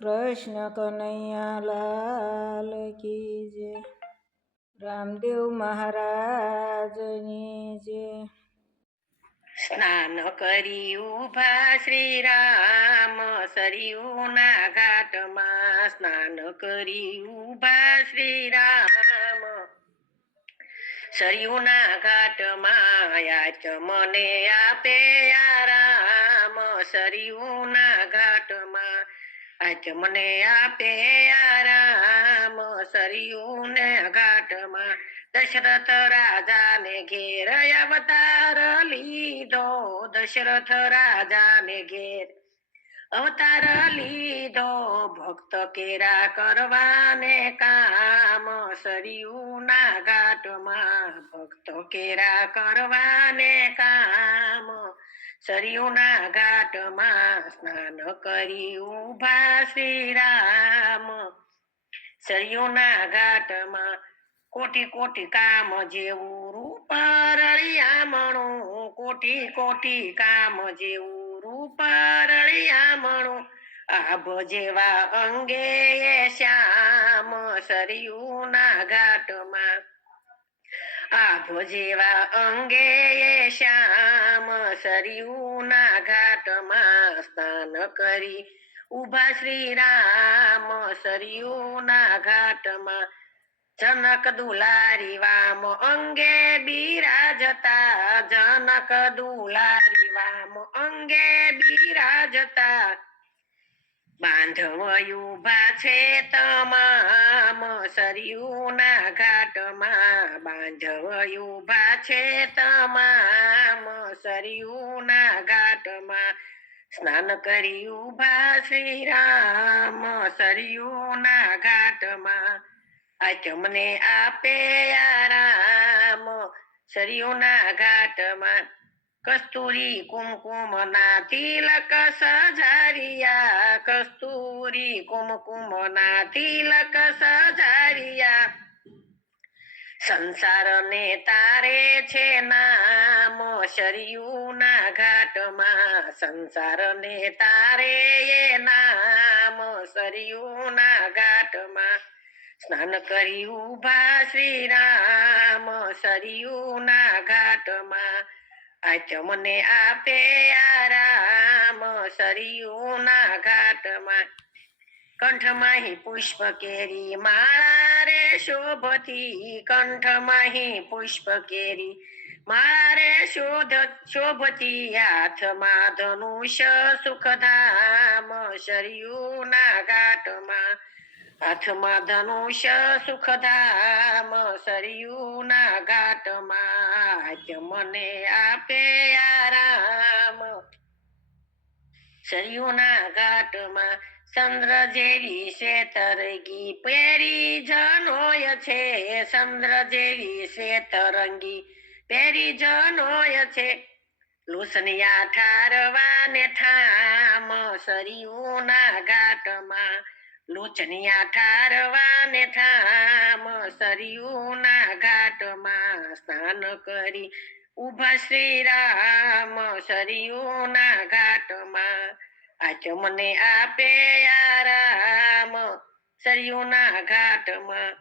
કૃષ્ણ કનૈયા લાલ કી જય. રામદેવ મહારાજની જય. સ્નાન કરી ઉભા શ્રી રામ સરયુના ઘાટમાં. સ્નાન કરી ઉભા શ્રી રામ સરયુના ઘાટમાં. મને આપે આરામ સરયુના ઘાટમાં. મને આપે આરામ સરયુના ઘાટમાં. દશરથ રાજાને ઘેર અવતાર લીધો. દશરથ રાજાને ઘેર અવતાર લીધો. ભક્ત કેરા કરવાને કામ સરયુના ઘાટમાં. ભક્તો કેરા કરવાને કામ સરયુના ઘાટમાં. સ્નાન કરી ઉભા શ્રી રામ સરયુના ઘાટમાં. કોટી કોટી કામ જેવું રૂપ રળિયામણું. કોટી કોટી કામ જેવું રૂપ રળિયામણું. આભ જેવા અંગે શ્યામ સરયુના ઘાટમાં. આભ જેવા અંગે શ્યામ સરયુના ઘાટમાં. સ્નાન કરી ઉભા શ્રી રામ સરયુના ઘાટમાં. જનક દુલારી વામ અંગે બિરાજતા. જનક દુલારી વામ અંગે બિરાજતા. બાંધવ ઉભા છે તમામ સરયુના ઘાટમાં. બાંધવ ઉભા છે તમામ સરયુના ઘાટમાં. સ્નાન કરી ઉભા શ્રી રામ સરયુના ઘાટમાં. મને આપે આરામ સરયુના ઘાટમાં. કસ્તુરી કુમકુમ ના તિલક સજારિયા. કસ્તુરી કુમકુમ ના તિલક સજારિયા. સંસાર ને તારે છે નામ સરયુના ઘાટમાં. સંસાર ને તારે એ નામ સરયુના ઘાટમાં. સ્નાન કરી ઉભા શ્રી રામ સરયુના ઘાટમાં. મને આપે આરામ સરયુના ઘાટમાં. કંઠમાં પુષ્પ કેરી માળા રે શોભતી. કંઠમાં પુષ્પ કેરી માળા રે શોભતી. હાથમાં ધનુષ સુખધામ સરયુના ઘાટમાં. હાથમાં ધનુષ સુખધામ સરયુના ઘાટમાં. મને આપે આરામ સરયુના ઘાટમાં. ચંદ્ર જેવી શેતરંગી પેરી જનોય છે. ચંદ્ર જેવી શેતરંગી પેરી જનોય છે. લુસનિયા ઠારવાને ઠામ સરયુના ઘાટમાં. લુચનિયા ઠારવાને ઠામ સરયુના ઘાટમાં. સ્નાન કરી ઉભા શ્રી રામ સરયુના ઘાટમાં. મને આપે આરામ સરયુના ઘાટમાં.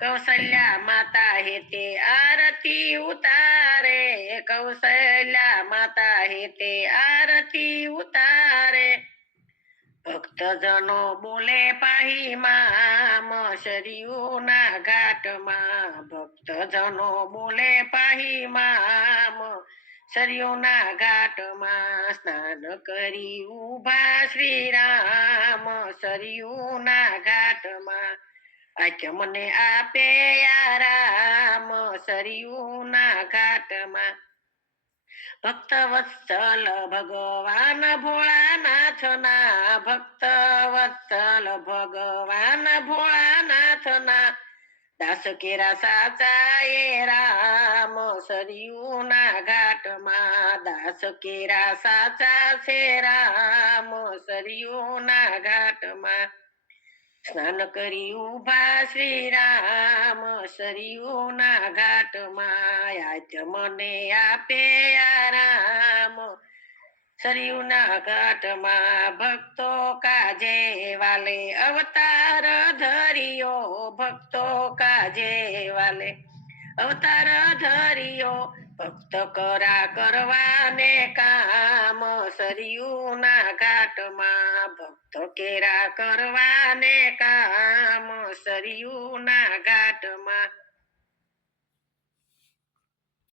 કૌશલ્યા માતા હેતે આરતી ઉતારે. કૌશલ્યા માતા હેતે આરતી ઉતારે. ભક્તજનો બોલે પાહી મામ સરયુના ઘાટમાં. ભક્તજનો બોલે પાહી મામ સરયુના ઘાટમાં. સ્નાન કરી ઉભા શ્રી રામ સરયુના ઘાટમાં. મને આપે આરામ સરયુના ઘાટમાં. ભક્ત વત્સલ ભગવાન ભોળાનાથના. ભક્ત વત્સલ ભગવાન ભોળાનાથના. દાસ કેરા સાચા એ રામ સરયુના ઘાટમાં. દાસ કેરા સાચા છે રામ સરયુના ઘાટમાં. સ્નાન કરી ઉભા શ્રી રામ સરયુના ઘાટમાં. મને આપે આરામ સરયુના ઘાટમાં ભક્તો કાજે વાલે અવતાર ધરિયો ભક્તો કાજે વાલે અવતાર ધરિયો ભક્ત કરવાને કામ સરયુના ઘાટમાં ભક્ત કેરા કરવાને કામ સરયુના ઘાટમાં